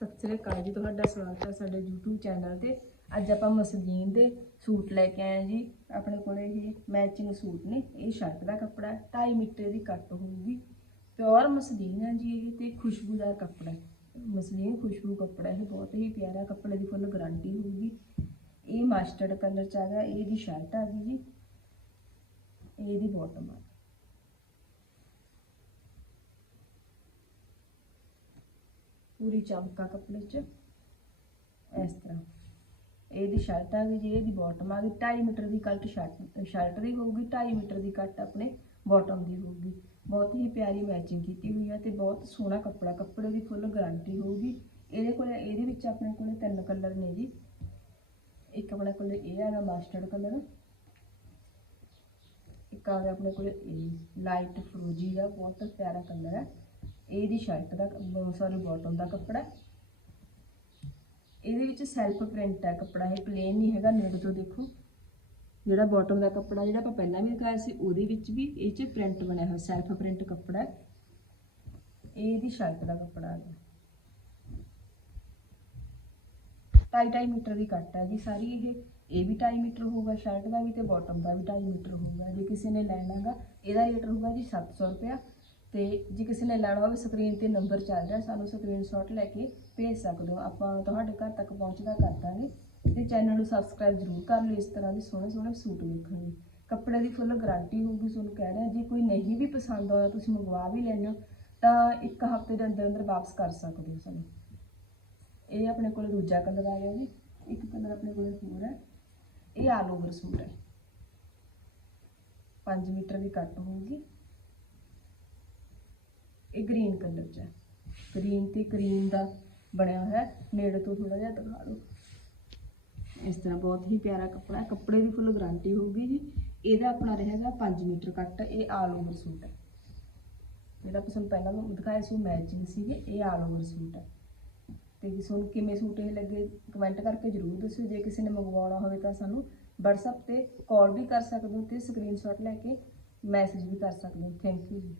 ਸਤਿ ਸ੍ਰੀ ਅਕਾਲ ਜੀ, ਤੁਹਾਡਾ ਸਵਾਗਤ ਹੈ ਸਾਡੇ YouTube ਚੈਨਲ ਤੇ। ਅੱਜ ਆਪਾਂ ਮਸਲੀਨ ਦੇ ਸੂਟ ਲੈ ਕੇ ਆਏ ਜੀ। ਆਪਣੇ ਕੋਲੇ ਇਹ ਮੈਚਿੰਗ ਸੂਟ ਨੇ, ਇਹ ਸ਼ਰਟ ਦਾ ਕੱਪੜਾ ਹੈ 2.5 ਮੀਟਰ ਦੀ ਕੱਟ ਹੋਊਗੀ। ਪਿਓਰ ਮਸਲੀਨ ਹੈ ਜੀ ਇਹ ਤੇ ਖੁਸ਼ਬੂਦਾਰ ਕੱਪੜਾ ਹੈ। ਮਸਲੀਨ ਖੁਸ਼ਬੂ ਕੱਪੜਾ ਇਹ ਬਹੁਤ ਹੀ ਪਿਆਰਾ ਕੱਪੜੇ ਦੀ ਫੁੱਲ ਗਾਰੰਟੀ ਹੋਊਗੀ। ਇਹ ਮਸਟਰਡ ਕਲਰ ਚ ਆ ਗਿਆ ਇਹ ਦੀ ਸ਼ਰਟ ਆ ਗਈ ਜੀ। ਇਹ ਇਹਦੀ ਬਾਟਮ ਆ ਪੂਰੀ ਚਮਕਾ ਕੱਪੜੇ 'ਚ। ਇਸ ਤਰ੍ਹਾਂ। ਇਹਦੀ ਸ਼ਰਟ ਆ ਗਈ ਜੀ, ਇਹਦੀ ਬਾਟਮ ਆ ਗਈ। 2.5 ਮੀਟਰ ਦੀ ਕੱਟ ਸ਼ਰਟ ਸ਼ਰਟ ਦੀ ਹੋਊਗੀ 2.5 ਮੀਟਰ ਦੀ ਕੱਟ ਆਪਣੇ ਬਾਟਮ ਦੀ ਹੋਊਗੀ। ਬਹੁਤ ਹੀ ਪਿਆਰੀ ਮੈਚਿੰਗ ਕੀਤੀ ਹੋਈ ਹੈ ਤੇ ਬਹੁਤ ਸੋਹਣਾ ਕੱਪੜਾ, ਕੱਪੜੇ ਦੀ ਫੁੱਲ ਗਾਰੰਟੀ ਹੋਊਗੀ। ਇਹਦੇ ਕੋਲ, ਇਹਦੇ ਵਿੱਚ ਆਪਣੇ ਕੋਲ ਤਿੰਨ ਕਲਰ ਨੇ ਜੀ। ਇੱਕ ਆਪਣੇ ਕੋਲ ਇਹ ਹੈਗਾ ਮਸਟਰਡ ਕਲਰ ਇੱਕ ਆ ਗਿਆ ਆਪਣੇ ਕੋਲ ਇਹ ਲਾਈਟ ਫਰੋਜੀ ਦਾ ਬਹੁਤ ਪਿਆਰਾ ਕਲਰ ਹੈ ਇਹਦੀ ਸ਼ਰਟ ਦਾ ਸੌਰੀ ਬਾਟਮ ਦਾ ਕੱਪੜਾ ਇਹਦੇ ਵਿੱਚ ਸੈਲਫ ਪ੍ਰਿੰਟ ਹੈ ਕੱਪੜਾ, ਇਹ ਪਲੇਨ ਨਹੀਂ ਹੈਗਾ ਨੇੜੇ ਤੋਂ ਦੇਖੋ। ਜਿਹੜਾ ਬਾਟਮ ਦਾ ਕੱਪੜਾ, ਜਿਹੜਾ ਆਪਾਂ ਪਹਿਲਾਂ ਵੀ ਦਿਖਾਇਆ ਸੀ, ਉਹਦੇ ਵਿੱਚ ਵੀ ਇਹ 'ਚ ਪ੍ਰਿੰਟ ਬਣਿਆ ਹੋਇਆ ਸੈਲਫ ਪ੍ਰਿੰਟ ਕੱਪੜਾ ਹੈ। ਇਹ ਇਹਦੀ ਸ਼ਰਟ ਦਾ ਕੱਪੜਾ ਆ ਢਾਈ ਢਾਈ ਮੀਟਰ ਦੀ ਕੱਟ ਹੈ ਜੀ ਸਾਰੀ ਇਹ। ਇਹ ਵੀ ਢਾਈ ਮੀਟਰ ਹੋਊਗਾ ਸ਼ਰਟ ਦਾ ਵੀ ਤੇ ਬਾਟਮ ਦਾ ਵੀ ਢਾਈ ਮੀਟਰ ਹੋਊਗਾ। ਜੇ ਕਿਸੇ ਨੇ ਲੈਣਾਗਾ ਇਹਦਾ ਰੇਟ ਹੋਊਗਾ ਜੀ 700 ਰੁਪਇਆ। ਤੇ ਜੇ ਕਿਸੇ ਨੇ ਲੈਣਾ ਹੋਵੇ ਸਕਰੀਨ ਤੇ ਨੰਬਰ ਚੱਲ ਰਿਹਾ, ਸਾਨੂੰ ਸਕਰੀਨਸ਼ਾਟ ਲੈ ਕੇ ਭੇਜ ਸਕਦੇ ਹੋ। ਆਪਾਂ ਤੁਹਾਡੇ ਘਰ ਤੱਕ ਪਹੁੰਚਦਾ ਕਰ ਦਾਂਗੇ ਤੇ ਚੈਨਲ ਨੂੰ ਸਬਸਕ੍ਰਾਈਬ ਜ਼ਰੂਰ ਕਰ ਲਿਓ, ਇਸ ਤਰ੍ਹਾਂ ਦੇ ਸੋਹਣੇ ਸੋਹਣੇ ਸੂਟ ਵੇਖਣਗੇ। ਕੱਪੜੇ ਦੀ ਫੁੱਲ ਗਾਰੰਟੀ ਹੋਊਗੀ ਤੁਹਾਨੂੰ ਕਹਿ ਰਿਹਾ ਜੇ ਕੋਈ ਨਹੀਂ ਵੀ ਪਸੰਦ ਆਉਂਦਾ, ਤੁਸੀਂ ਮੰਗਵਾ ਵੀ ਲੈਂਦੇ ਹੋ ਤਾਂ ਇੱਕ ਹਫ਼ਤੇ ਦੇ ਅੰਦਰ ਅੰਦਰ ਵਾਪਸ ਕਰ ਸਕਦੇ ਹੋ ਸਾਨੂੰ। ਇਹ ਆਪਣੇ ਕੋਲ ਦੂਜਾ ਕਲਰ ਆ ਗਿਆ ਜੀ, ਇੱਕ ਕਲਰ ਆਪਣੇ ਕੋਲ ਹੋਰ ਹੈ, ਇਹ ਆਲ ਓਵਰ ਸੂਟ ਹੈ। 5 ਮੀਟਰ ਦੀ ਕੱਟ ਹੋਊਗੀ। ਇਹ ਗ੍ਰੀਨ ਕਲਰ ਚ ਹੈ। ਗ੍ਰੀਨ ਤੇ ਕਰੀਮ ਦਾ ਬਣਿਆ ਹੋਇਆ ਹੈ। ਨੇੜੇ ਤੋਂ ਥੋੜਾ ਜਿਹਾ ਦਿਖਾ ਦਿਓ। ਇਸ ਤਰ੍ਹਾਂ ਬਹੁਤ ਹੀ ਪਿਆਰਾ ਕੱਪੜਾ ਹੈ। ਕੱਪੜੇ ਦੀ ਫੁੱਲ ਗਾਰੰਟੀ ਹੋਊਗੀ ਜੀ। ਇਹਦਾ ਆਪਣਾ ਰਹੇਗਾ 5 ਮੀਟਰ ਕੱਟ। ਇਹ ਆਲ ਓਵਰ ਸੂਟ ਹੈ। ਜਿਹੜਾ ਆਪਾਂ ਤੁਹਾਨੂੰ ਪਹਿਲਾਂ ਦਿਖਾਇਆ ਸੀ ਮੈਚਿੰਗ ਸੀਗੇ। ਇਹ ਆਲ ਓਵਰ ਸੂਟ ਹੈ। ਤੇ ਜੇ ਤੁਹਾਨੂੰ ਕਿਵੇਂ ਸੂਟ ਇਹ ਲੱਗੇ ਕਮੈਂਟ ਕਰਕੇ ਜਰੂਰ ਦੱਸਿਓ। ਜੇ ਕਿਸੇ ਨੇ ਮੰਗਵਾਉਣਾ ਹੋਵੇ ਤਾਂ ਸਾਨੂੰ WhatsApp ਤੇ ਕਾਲ ਵੀ ਕਰ ਸਕਦੇ ਹੋ ਤੇ ਸਕਰੀਨਸ਼ਾਟ ਲੈ ਕੇ ਮੈਸੇਜ ਵੀ ਕਰ ਸਕਦੇ ਹੋ। ਥੈਂਕ ਯੂ ਜੀ।